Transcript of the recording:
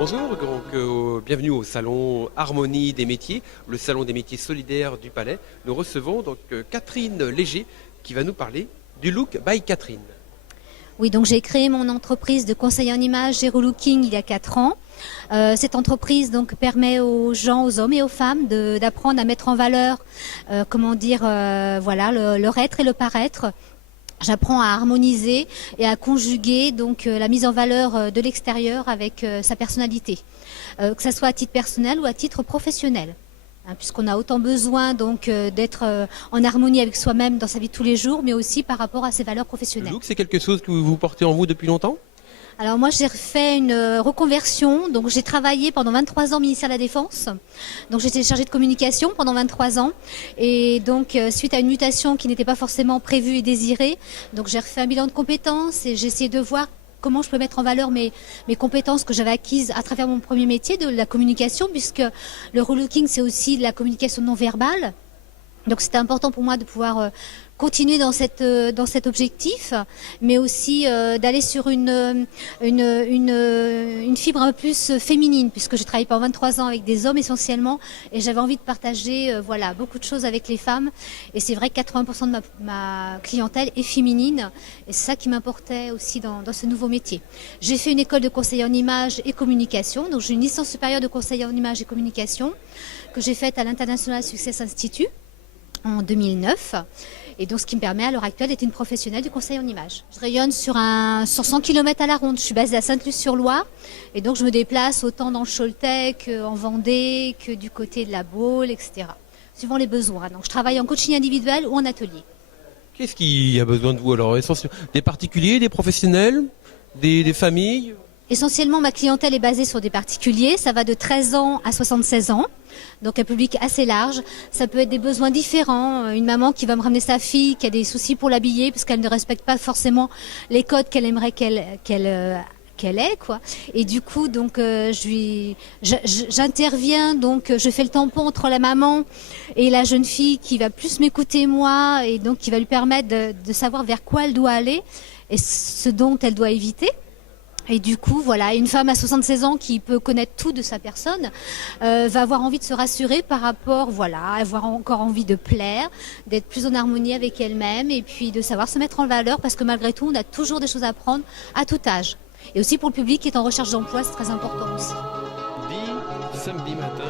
Bonjour, donc, bienvenue au salon Harmonie des métiers, le salon des métiers solidaires du Palais. Nous recevons donc Catherine Léger qui va nous parler du look by Catherine. Oui, donc j'ai créé mon entreprise de conseil en image Zero Looking il y a 4 ans. Cette entreprise donc permet aux gens, aux hommes et aux femmes d'apprendre à mettre en valeur, voilà, leur être et le paraître. J'apprends à harmoniser et à conjuguer donc la mise en valeur de l'extérieur avec sa personnalité, que ça soit à titre personnel ou à titre professionnel. Puisqu'on a autant besoin donc d'être en harmonie avec soi-même dans sa vie de tous les jours, mais aussi par rapport à ses valeurs professionnelles. Le look, c'est quelque chose que vous portez en vous depuis longtemps ? Alors moi j'ai fait une reconversion, donc j'ai travaillé pendant 23 ans au ministère de la Défense, donc j'étais chargée de communication pendant 23 ans et donc suite à une mutation qui n'était pas forcément prévue et désirée, donc j'ai refait un bilan de compétences et j'ai essayé de voir comment je peux mettre en valeur mes compétences que j'avais acquises à travers mon premier métier de la communication, puisque le relooking c'est aussi de la communication non verbale. Donc c'était important pour moi de pouvoir continuer dans cet objectif, mais aussi d'aller sur une fibre un peu plus féminine, puisque j'ai travaillé pendant 23 ans avec des hommes essentiellement, et j'avais envie de partager voilà, beaucoup de choses avec les femmes. Et c'est vrai que 80% de ma clientèle est féminine, et c'est ça qui m'importait aussi dans ce nouveau métier. J'ai fait une école de conseil en image et communication, donc j'ai une licence supérieure de conseil en image et communication, que j'ai faite à l'International Success Institute en 2009, et donc ce qui me permet à l'heure actuelle d'être une professionnelle du conseil en image. Je rayonne sur 100 km à la ronde, je suis basée à Sainte-Luce-sur-Loire, et donc je me déplace autant dans le Choletais qu'en Vendée, que du côté de la Baule, etc. Suivant les besoins, donc je travaille en coaching individuel ou en atelier. Qu'est-ce qui a besoin de vous alors? Des particuliers, des professionnels, des familles? Essentiellement, ma clientèle est basée sur des particuliers. Ça va de 13 ans à 76 ans, donc un public assez large. Ça peut être des besoins différents. Une maman qui va me ramener sa fille, qui a des soucis pour l'habiller, parce qu'elle ne respecte pas forcément les codes qu'elle aimerait qu'elle est, quoi. Et du coup, donc, j'interviens, donc, je fais le tampon entre la maman et la jeune fille qui va plus m'écouter moi, et donc qui va lui permettre de savoir vers quoi elle doit aller et ce dont elle doit éviter. Et du coup, voilà, une femme à 76 ans qui peut connaître tout de sa personne va avoir envie de se rassurer par rapport, voilà, avoir encore envie de plaire, d'être plus en harmonie avec elle-même et puis de savoir se mettre en valeur, parce que malgré tout, on a toujours des choses à apprendre à tout âge. Et aussi pour le public qui est en recherche d'emploi, c'est très important aussi. Samedi matin,